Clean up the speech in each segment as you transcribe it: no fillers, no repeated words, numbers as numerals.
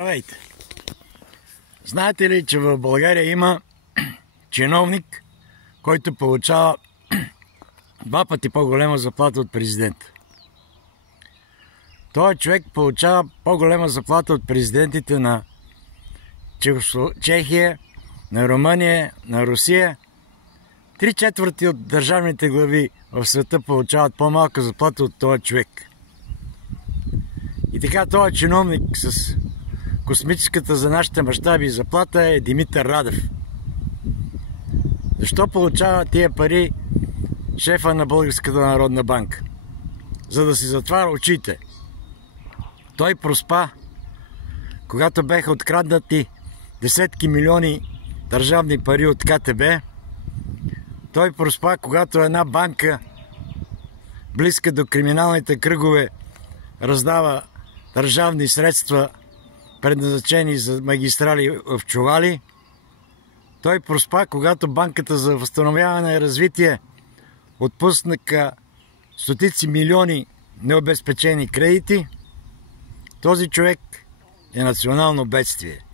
Здравейте! Знаете ли, че в България има чиновник, който получава 2 пъти по-голема заплата от президента? Той човек получава по-голема заплата от президентите на Чехия, на Румъния, на Русия. 3/4 от държавните глави в света получават по-малка заплата от този човек. И така, този чиновник с космическата за нашите мащаби заплата е Димитър Радев. Защо получава тия пари шефа на Българската народна банка? За да си затваря очите. Той проспа, когато беха откраднати десетки милиони държавни пари от КТБ. Той проспа, когато една банка, близка до криминалните кръгове, раздава държавни средства, предназначени за магистрали в чували. Той проспа, когато Банката за възстановяване и развитие отпуснаха стотици милиони необезпечени кредити. Този човек е национално бедствие.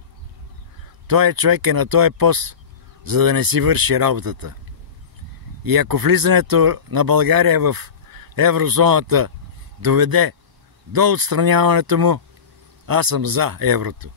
Той човек е на този пост, за да не си върши работата. И ако влизането на България в еврозоната доведе до отстраняването му, аз съм за еврото.